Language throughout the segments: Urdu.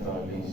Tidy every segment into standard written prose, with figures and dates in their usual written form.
41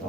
5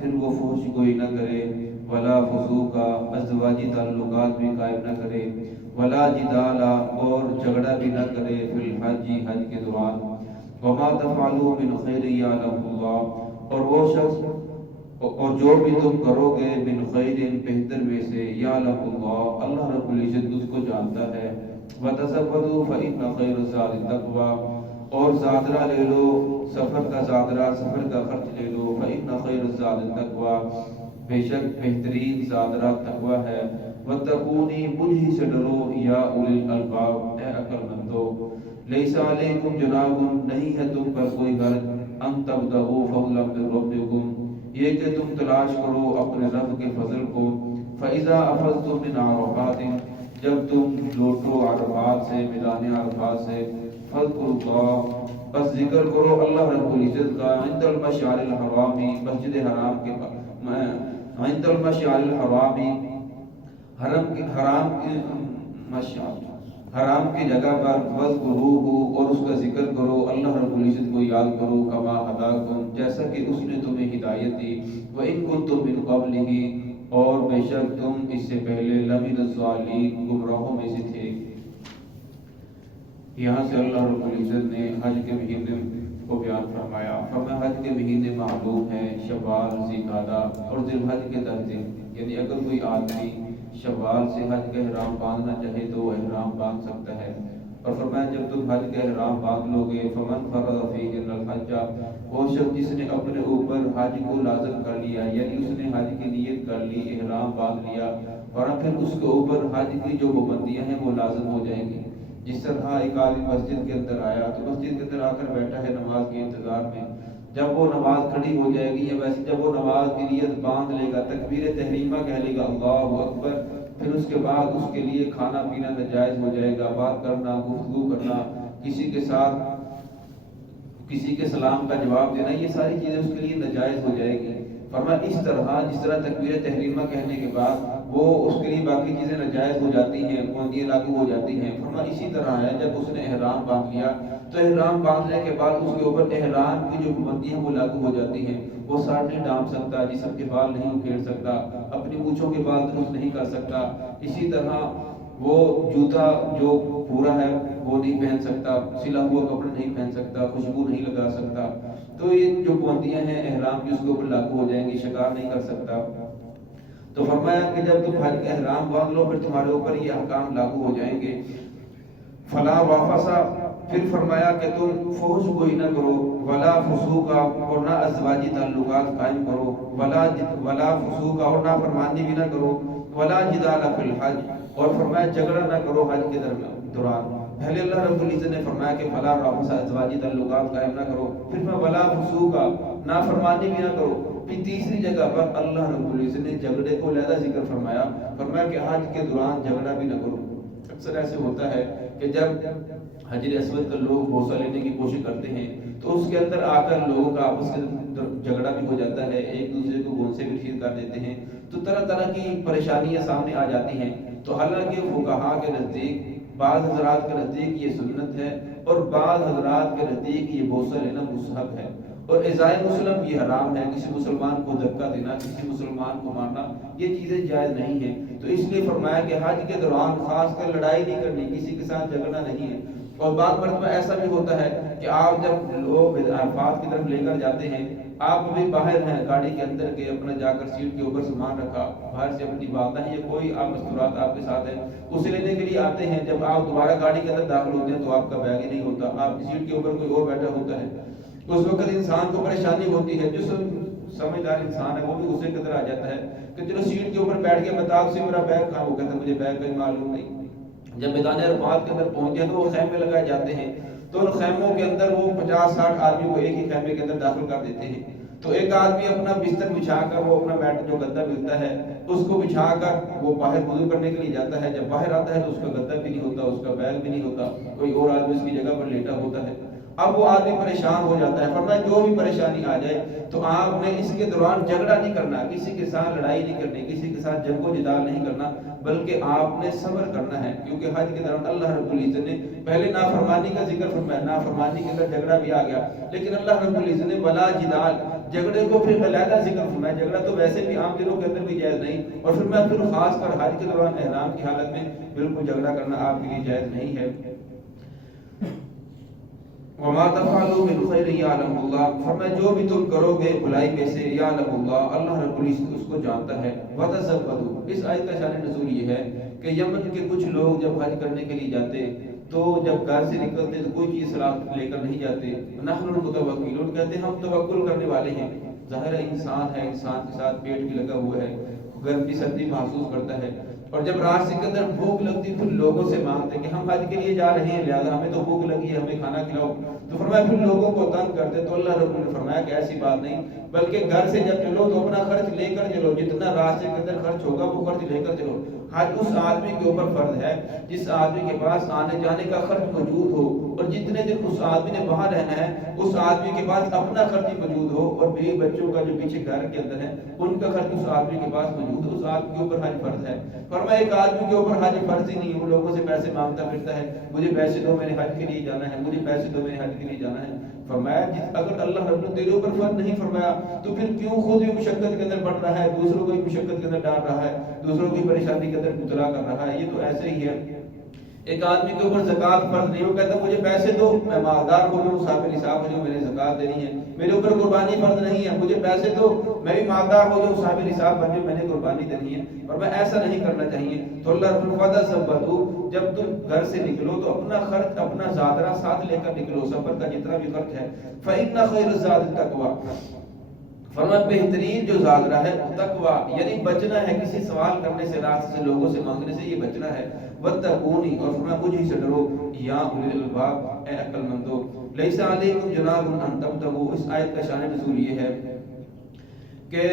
پھر وہ فحش گوئی نہ کرے، ولا فسوقا ازدواجی تعلقات بھی قائم نہ کرے، ولا جدالا اور جھگڑا بھی نہ کرے فی الحج حج کے دوران، وما تفعلوا من خیر یعلم اللہ اور وہ شخص اور جو بھی تم کرو گے من خیر بہتر میں سے یعلم اللہ اللہ رب العزت اس کو جانتا ہے، وتصبروا فإن خیر الزاد التقوی اور زادرہ لے لو، سفر کا زادرہ سفر کا خرچ لے لو، فإن خیر الزاد التقوی بے شک بہترین زادرہ تقوی ہے، واتقونی مجھ ہی سے ڈرو یا اولی الالباب اے عقل مندو، لیس علیکم جناح نہیں ہے تم پر کوئی حرج ان تبتغوا فضلا من ربکم یہ کہ تم تلاش کرو اپنے رب کے فضل کو، فإذا أفضتم من عرفات جب تم لوٹو عرفات سے میدان عرفات سے، فاذکروا اللہ بس ذکر کرو اللہ رب العزت کا، عند المشعر الحرام مسجد حرام کے عند المشعر الحرام حرام کے مشعر حرام کی جگہ پر، وَاذْكُرُوهُ اور اس کا ذکر کرو اللہ رب العزت کو یاد کرو، کما ہداکم جیسا کہ اس نے تمہیں ہدایت دی، وَإِن كُنتُم مِّن قَبْلِهِ اور بے شک تم اس سے پہلے لَمِنَ الضَّالِّينَ گمراہوں میں سے تھے۔ یہاں سے اللہ رب العزت نے حج کے مہینے کو بیان فرمایا، حج کے مہینے معلوم ہیں شوال، ذوالقعدہ اور ذی الحج کے 10 دن، یعنی اگر کوئی آدمی شوال سے حج کا احرام باندھنا چاہے تو وہ احرام باندھ سکتا ہے، اور فرمایا جب تم حج کا احرام باندھ لو گے فمن فرض فیہن الحج وہ شخص جس نے اپنے اوپر حج کو لازم کر لیا، یعنی اس نے حج کی نیت کر لی، احرام باندھ لیا، اور پھر اس کے اوپر حج کی جو پابندیاں ہیں وہ لازم ہو جائیں گی۔ جس طرح ایک آدمی مسجد کے اندر آیا تو مسجد کے اندر آ کر بیٹھا ہے نماز کے انتظار میں، جب وہ نماز کھڑی ہو جائے گی یا ویسے جب وہ نماز کی نیت باندھ لے گا، تکبیر تحریمہ کہہ لے گا اللہ اکبر، پھر اس کے بعد اس کے لیے کھانا پینا ناجائز ہو جائے گا، بات کرنا، گفتگو کرنا، کسی کے ساتھ کسی کے سلام کا جواب دینا، یہ ساری چیزیں اس کے لیے ناجائز ہو جائے گی۔ فرمایا اس طرح جس طرح تکبیر تحریمہ کہنے کے بعد وہ اس کے لیے باقی چیزیں ناجائز ہو جاتی ہیں، پابندیاں لاگو ہو جاتی ہیں، فرمایا اسی طرح ہے جب اس نے احرام باندھ لیا تو احرام باندھنے کے بعد اس کے اوپر احرام کی جو پابندیاں وہ لاگو ہو جاتی ہیں، وہ سر نہیں ڈھانپ سکتا، جسم کے بال نہیں اکھیڑ سکتا، اپنی مونچھوں کے بال درست نہیں کر سکتا، اسی طرح وہ جوتا جو پورا ہے وہ نہیں پہن سکتا، سلا ہوا کپڑا نہیں پہن سکتا، خوشبو نہیں لگا سکتا، تو یہ جو پابندیاں ہیں احرام کی اس کے اوپر لاگو ہو جائیں گی، شکار نہیں کر سکتا۔ تو فرمایا کہ جب تم حج کا احرام باندھ لو پھر تمہارے اوپر یہ احکام لاگو ہو جائیں گے، فلا وافسا پھر فرمایا کہ تم فحش گوئی نہ کرو، ولا فسوقا اور نہ ازواجی تعلقات قائم کرو، ولا فسوقا اور نہ فرمانی بھی نہ کرو، ولا جدال فی الحج اور فرمایا جھگڑا نہ کرو حج کے دوران۔ پہلے اللہ رب العزت نے فرمایا کہ فلا رافسا ازواجی تعلقات قائم نہ کرو، پھر میں ولا فسوقا نہ فرمانی بھی نہ کرو، پھر تیسری جگہ پر اللہ رب العزت نے جھگڑے کو علیحدہ ذکر فرمایا، فرمایا کہ حج کے دوران جھگڑا بھی نہ کرو۔ اکثر ایسے ہوتا ہے کہ جب حجر اسود کا لوگ بوسہ لینے کی کوشش کرتے ہیں تو اس کے اندر آ کر لوگوں کا آپس کے جھگڑا بھی ہو جاتا ہے، ایک دوسرے کو گون سے بھی شیر کر دیتے ہیں، تو طرح طرح کی پریشانیاں سامنے آ جاتی ہیں۔ تو حالانکہ فقہا کے نزدیک، بعض حضرات کے نزدیک یہ سنت ہے اور بعض حضرات کے نزدیک یہ بوسہ لینا مستحب ہے، اور ازائے مسلم یہ حرام ہے، کسی مسلمان کو دھکا دینا، کسی مسلمان کو مارنا یہ چیزیں جائز نہیں ہیں۔ تو اس لیے فرمایا کہ حج کے دوران خاص کر لڑائی نہیں کرنی، کسی کے ساتھ جھگڑنا نہیں ہے۔ اور بعض مرتبہ ایسا بھی ہوتا ہے کہ آپ جب لوگ عرفات کی طرف لے کر جاتے ہیں، آپ بھی باہر ہیں گاڑی کے اندر کے، اپنا جا کر سیٹ کے اوپر سامان رکھا، باہر سے اپنی باتیں ہیں یا کوئی آپ مستورات آپ کے ساتھ ہیں، اسے لینے کے لیے آتے ہیں، جب آپ دوبارہ گاڑی کے اندر داخل ہوتے ہیں تو آپ کا بیگ ہی نہیں ہوتا، آپ کی سیٹ کے اوپر کوئی اور بیٹھا ہوتا ہے، اس وقت انسان کو پریشانی ہوتی ہے۔ جو سمجھدار انسان ہے وہ بھی غصے کے اندر آ جاتا ہے کہ چلو سیٹ کے اوپر بیٹھ کے بتا دو میرا بیگ کہاں، وہ کہتا ہے مجھے بیگ کا معلوم نہیں۔ جب میدان عرفات کے اندر پہنچے تو وہ خیمے لگائے جاتے ہیں، تو ان خیموں کے اندر وہ 50-60 آدمی کو ایک ہی خیمے کے اندر داخل کر دیتے ہیں۔ تو ایک آدمی اپنا بستر بچھا کر، وہ اپنا بیٹ جو گدا ملتا ہے اس کو بچھا کر وہ باہر وضو کرنے کے لیے جاتا ہے، جب باہر آتا ہے تو اس کا گدا بھی نہیں ہوتا، اس کا بیگ بھی نہیں ہوتا، کوئی اور آدمی اس کی جگہ پر لیٹا ہوتا ہے۔ اب وہ آدمی پریشان ہو جاتا ہے۔ فرمایا جو بھی پریشانی آ جائے تو آپ نے اس کے دوران جھگڑا نہیں کرنا، کسی کے ساتھ لڑائی نہیں کرنی، کسی کے ساتھ جنگ و جدال نہیں کرنا، بلکہ آپ نے صبر کرنا ہے، کیونکہ حج کے دوران اللہ رب العزت نے پہلے نافرمانی کا ذکر فرمایا، نافرمانی کے اندر جھگڑا بھی آ گیا، لیکن اللہ رب العزت نے ولا جدال جھگڑے کو پھر علیحدہ ذکر فرمایا. جھگڑا تو ویسے بھی عام دنوں کے اندر بھی جائز نہیں, اور پھر خاص کر حج کے دوران احرام کی حالت میں بالکل جھگڑا کرنا آپ کے لیے جائز نہیں ہے. وما تفعلوا من خیر یعلم اللہ, فرمایا جو بھی تم کرو گے بھلائی میں سے یعلم اللہ, اللہ رب العزت اس کو جانتا ہے. وتزودوا, اس آیت کا شان نزول یہ ہے کہ یمن کے کچھ لوگ جب حج کرنے کے لیے جاتے تو جب گھر سے نکلتے تو کوئی چیز ساتھ لے کر نہیں جاتے. نحن المتوکلون, کہتے ہیں ہم توکل کرنے والے ہیں. ظاہر ہے انسان ہے, انسان کے ساتھ پیٹ بھی لگا ہوا ہے, گرمی سردی محسوس کرتا ہے, اور جب راستے کے اندر بھوک لگتی پھر لوگوں سے مانگتے کہ ہم حج کے لیے جا رہے ہیں, لہذا ہمیں تو بھوک لگی ہے, ہمیں کھانا کھلاؤ. تو فرمایا پھر لوگوں کو تنگ کرتے. تو اللہ رب نے فرمایا کہ ایسی بات نہیں, بلکہ گھر سے جب چلو تو اپنا خرچ لے کر چلو, جتنا راستے کے اندر خرچ ہوگا وہ خرچ لے کر چلو. حج اس آدمی کے اوپر فرض ہے جس آدمی کے پاس آنے جانے کا خرچ موجود ہو, اور جتنے دن اس آدمی نے وہاں رہنا ہے اس آدمی کے پاس اپنا خرچ موجود ہو, اور بیوی بچوں کا جو پیچھے گھر کے اندر ہے ان کا خرچ اس آدمی کے پاس موجود ہو, اس آدمی کے اوپر حج فرض ہے. فرمایا ایک آدمی کے اوپر حج فرض ہی نہیں, وہ لوگوں سے پیسے مانگتا پھرتا ہے, مجھے پیسے دو میں نے حج کے لیے جانا ہے, مجھے پیسے دو میں نے حج کے لیے جانا ہے. فرمایا اگر اللہ رب نے تیرے اوپر فرض نہیں فرمایا تو پھر کیوں خود بھی مشقت کے اندر پڑ رہا ہے, دوسروں کو بھی مشقت کے اندر ڈال رہا ہے, دوسروں کی پریشانی کے اندر مبتلا کر رہا ہے. یہ تو ایسے ہی ہے. ایک آدمی کے اوپر زکوٰۃ فرض نہیں, وہ کہتا مجھے پیسے دو میں مالدار ہو جاؤں, صاحب نصاب ہو جاؤں, میں نے زکوٰۃ دینی ہے. میرے اوپر قربانی فرض نہیں ہے, مجھے پیسے دو میں بھی مالدار ہو جاؤں, صاحب نصاب بن جاؤں, میں نے قربانی دینی ہے. اور میں ایسا نہیں کرنا چاہیے. تو اللہ رب العزت سبتو, جب تم گھر سے نکلو تو اپنا خرچ اپنا زادرہ ساتھ لے کر نکلو, سفر کا جتنا بھی خرچ ہے. فإن خیر الزاد التقوی, فرمایا بہترین جو زادرہ ہے وہ تقوی, یعنی بچنا ہے کسی سوال کرنے سے, راستے سے لوگوں سے مانگنے سے, یہ بچنا ہے. واتقونی, اور فرمایا مجھے سے ڈرو یا اولی الالباب, اے عقل مندو. لیس علیکم جناح ان تبتغوا, اس آیت کا شان نزول یہ ہے کہ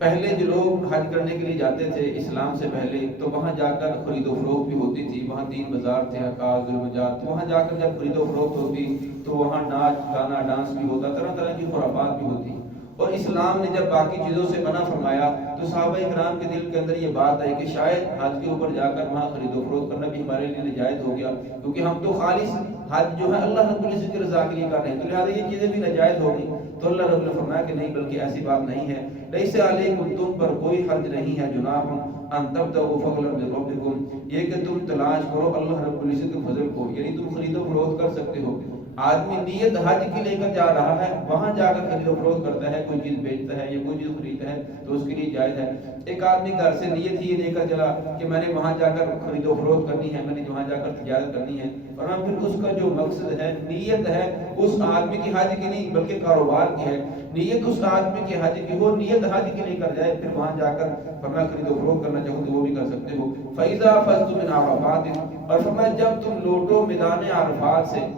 پہلے جو لوگ حج کرنے کے لیے جاتے تھے اسلام سے پہلے, تو وہاں جا کر خرید و فروخت بھی ہوتی تھی. وہاں 3 بازار تھے, عکاظ, ذوالمجاد. وہاں جا کر جب خرید و فروخت ہوتی تو وہاں ناچ گانا ڈانس بھی ہوتا, طرح طرح کی خرافات بھی ہوتی. اور اسلام نے جب باقی چیزوں سے منع فرمایا تو صحابہ کرام کے دل کے اندر یہ بات آئی کہ شاید حج کے اوپر جا کر وہاں خرید و فروخت کرنا بھی ہمارے لیے ناجائز ہو گیا, کیونکہ ہم تو خالص حج جو ہے اللہ رب العزت کی رضا کے لیے کر رہے ہیں, تو لہٰذا یہ چیزیں بھی ناجائز ہوگی. تو اللہ رب نے فرمایا کہ نہیں, بلکہ ایسی بات نہیں ہے. لیس علیکم, تم پر کوئی حرج نہیں ہے, جناح ان تبتغوا فضلا من ربکم, یہ کہ تم تلاش کرو اللہ رب العزت کے فضل کو, یعنی تم خرید و فروخت کر سکتے ہو. آدمی نیت حج کی لے کر جا رہا ہے, وہاں جا کر خرید و فروخت کرتا ہے, کوئی چیز بیچتا ہے یا کوئی چیز خریدتا ہے تو اس کے لیے جائز ہے. ایک آدمی گھر سے نیت ہی لے کر چلا کہ میں نے وہاں جا کر خرید و فروخت کرنی ہے, میں نے وہاں جا کر تجارت کرنی ہے, اور پھر اس کا جو مقصد ہے, نیت ہے اس آدمی کی حج کی نہیں بلکہ کاروبار کی ہے. نیت اس آدمی کی حج کی ہو, نیت حج کی لے کر جائے, پھر وہاں جا کر فرمایا خرید و فروخت کرنا چاہو تو وہ بھی کر سکتے ہو. فَإِذَا فَزْتُ مِنْ عَرَفَاتٍ, اور فرمایا جب تم لوٹو میدان عرفات سے.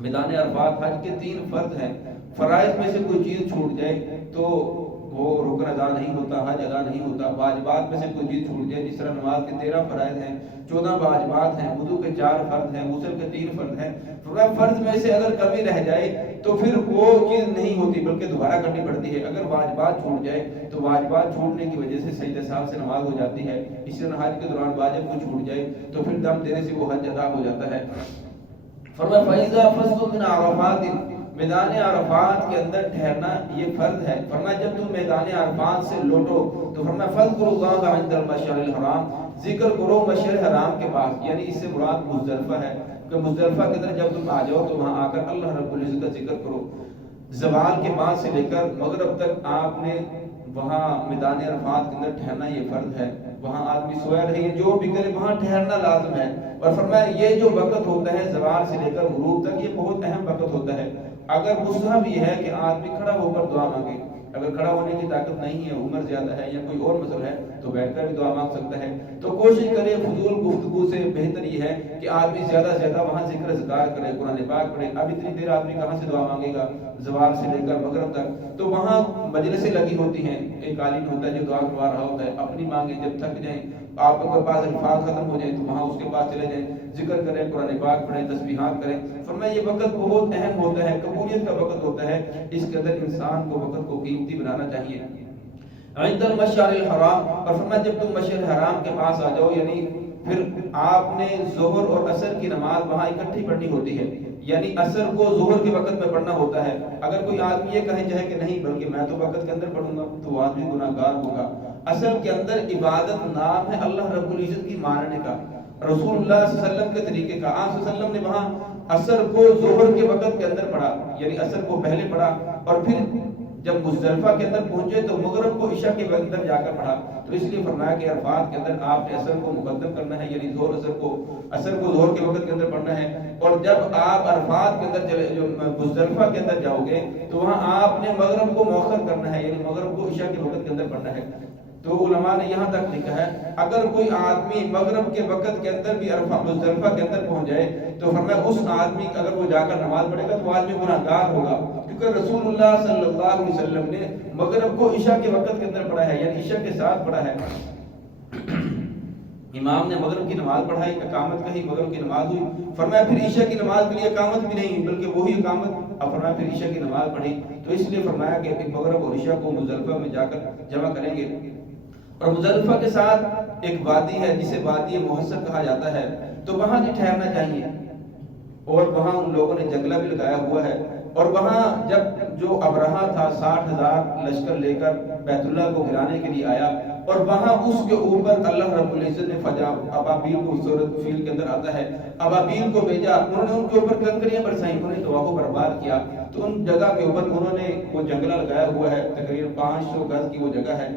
میدان عرفات حج کے 3 فرض ہیں, فرائض میں سے کوئی چیز چھوٹ جائے تو وہ رکن ادا نہیں ہوتا, حج ادا نہیں ہوتا. واجبات میں سے کوئی چیز چھوٹ جائے, جس طرح نماز کے 13 فرائض ہیں, 14 واجبات ہیں, وضو کے 4 فرض ہیں, غسل کے 3 فرض ہیں. فرض میں سے اگر کمی رہ جائے تو پھر وہ چیز نہیں ہوتی بلکہ دوبارہ کرنی پڑتی ہے. اگر واجبات چھوٹ جائے تو واجبات چھوٹنے کی وجہ سے سجدہ سہو سے نماز ہو جاتی ہے. اسی طرح حج کے دوران واجب کو چھوٹ جائے تو پھر دم دینے سے وہ حج ادا ہو جاتا ہے. فرمایا فَإِذَا فَزْتُم مِنْ عَرَفَاتٍ, میدان عرفات کے اندر ٹھہرنا یہ فرض ہے. فرمایا جب تم میدان عرفات سے لوٹو تو فرمایا فَاذْكُرُوا اللَّهَ عِندَ الْمَشْعَرِ الْحَرَامِ, ذکر کرو مشعر حرام کے پاس, یعنی اس سے مراد مزدلفہ ہے کہ مزدلفہ کے اندر جب تم آ جاؤ تو وہاں آ کر اللہ رب العزت کا ذکر کرو. زوال کے بعد سے لے کر مغرب تک آپ نے وہاں میدان عرفات کے اندر ٹھہرنا یہ فرض ہے. وہاں آدمی سویا رہے, جو بھی کرے وہاں ٹھہرنا لازم ہے. اور فرمایا یہ جو وقت ہوتا ہے زوال سے لے کر غروب تک, یہ بہت اہم وقت ہوتا ہے. اگر مستحب یہ ہے کہ آدمی کھڑا ہو کر دعا مانگے, اگر کھڑا ہونے کی طاقت نہیں ہے, عمر زیادہ ہے یا کوئی اور مسئلہ ہے تو بیٹھ کر بھی دعا مانگ سکتا ہے. تو کوشش کرے, فضول گفتگو سے بہتر یہ ہے کہ آدمی زیادہ سے زیادہ وہاں ذکر اذکار کرے, قرآن پاک پڑھے. اب اتنی دیر آدمی کہاں سے دعا مانگے گا زوال سے لے کر مغرب تک؟ تو وہاں مجلسیں لگی ہوتی ہیں, ایک عالم ہوتا ہے جو دعا کروا رہا ہوتا ہے, اپنی مانگے, جب تھک جائیں آپ کے پاس الفاظ ختم ہو جائیں تو وہاں اس کے پاس چلے جائیں, ذکر کریں, قرآن پاک پڑھیں, تسبیحات کریں. فرمایا یہ وقت بہت اہم ہوتا ہے, قبولیت کا وقت ہوتا ہے. اس کے اندر انسان کو وقت کو قیمتی بنانا چاہیے. عند المشعر الحرام, اور فرمایا جب تم مشعر حرام کے پاس آ جاؤ, یعنی پھر آپ نے ظہر اور عصر کی نماز وہاں اکٹھی پڑھنی ہوتی ہے، یعنی عصر کو ظہر کے وقت میں پڑھنا ہوتا ہے۔ اگر کوئی آدمی یہ کہے چاہے کہ نہیں بلکہ میں تو وقت کے اندر پڑھوں گا تو وہ آدمی گناہ گار ہوگا۔ اصل کے اندر عبادت نام ہے اللہ رب العزت کی ماننے کا، رسول اللہ صلی اللہ علیہ وسلم کے طریقے کا۔ آپ صلی اللہ علیہ وسلم نے وہاں عصر کو ظہر کے وقت کے اندر پڑھا، یعنی عصر کو پہلے پڑھا، اور پھر جب مزدلفہ کے اندر پہنچے تو مغرب کو عشاء کے اندر جا کر پڑھا۔ تو اس لیے فرمایا کہ عرفات کے اندر آپ نے عصر کو مقدم کرنا ہے، یعنی عصر کو ظہر کے وقت کے اندر پڑھنا ہے، اور جب آپ عرفات کے اندر مزدلفہ کے اندر جاؤ گے تو وہاں آپ نے مغرب کو مؤخر کرنا ہے، یعنی مغرب کو عشاء کے وقت کے اندر پڑھنا ہے۔ تو علماء نے یہاں تک لکھا ہے اگر کوئی آدمی مغرب کے وقت کے اندر بھی مزدلفہ کے اندر پہنچ جائے تو فرمایا اس آدمی اگر وہ جا کر نماز پڑھے گا تو آدمی گناہ گار ہوگا، کیونکہ رسول اللہ صلی اللہ علیہ وسلم نے مغرب کو عشاء کے وقت کے اندر پڑھا ہے، یعنی عشاء کے ساتھ پڑھا ہے۔ امام نے مغرب کی نماز پڑھائی، اقامت کہی، مغرب کی نماز ہوئی، فرمایا پھر عشاء کی نماز کے لیے اقامت بھی نہیں بلکہ وہی اقامت، اب فرمایا پھر عشاء کی نماز پڑھی۔ تو اس لیے فرمایا کہ مغرب اور عشاء کو مزدلفہ میں جا کر جمع کریں گے۔ اور مزدلفہ کے ساتھ ایک وادی ہے جسے وادی محصر کہا جاتا ہے، تو وہاں بھی ٹھہرنا چاہیے، اور وہاں ان لوگوں نے جنگلہ بھی لگایا ہوا ہے، اور وہاں جب جو ابرہہ تھا 60,000 لشکر لے کر بیت اللہ کو گرانے کے لیے آیا، اور وہاں اس کے اوپر اللہ رب العزت نے فجا ابابیل کو، سورۃ فیل کے اندر آتا ہے، ابابیل کو بھیجا، انہوں نے ان کے اوپر کنکریاں برسائیں، انہوں نے تباہ و برباد کیا۔ تو ان جگہ کے اوپر انہوں نے وہ جنگلہ لگایا ہوا ہے، تقریباً 500 گز کی وہ جگہ ہے،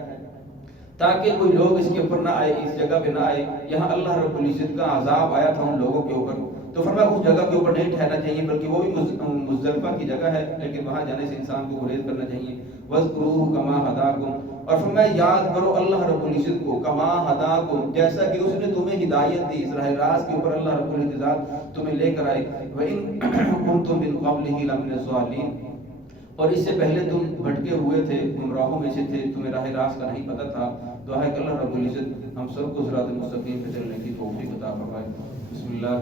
تاکہ کوئی لوگ اس کے اوپر نہ آئے، اس جگہ پہ نہ آئے۔ یہاں اللہ رب العزت کا عذاب آیا تھا ان لوگوں کے اوپر، تو فرمایا اس جگہ کے اوپر نہیں ٹھہرنا چاہیے بلکہ وہ بھی مزدلفہ کی جگہ ہے، لیکن وہاں جانے سے انسان کو گریز کرنا چاہیے۔ وَاذْكُرُوهُ كَمَا هَدَاكُمْ، اور فرمایا یاد کرو اللہ رب العزت کو، کما ہداکم، جیسا کہ اس نے تمہیں ہدایت دی، اس راہ راست کے اوپر اللہ رب العزت تمہیں لے کر آئے۔ وَإِن كُنتُم مِّن قَبْلِهِ لَمِنَ الضَّالِّينَ، اور اس سے پہلے تم بھٹکے ہوئے تھے، گمراہوں میں سے تھے، تمہیں راہ راست کا نہیں پتہ تھا۔ دعا ہے کہ اللہ رب العزت ہم سب کو صراط المستقیم پہ چلنے کی توفیق عطا فرمائے۔ بسم اللہ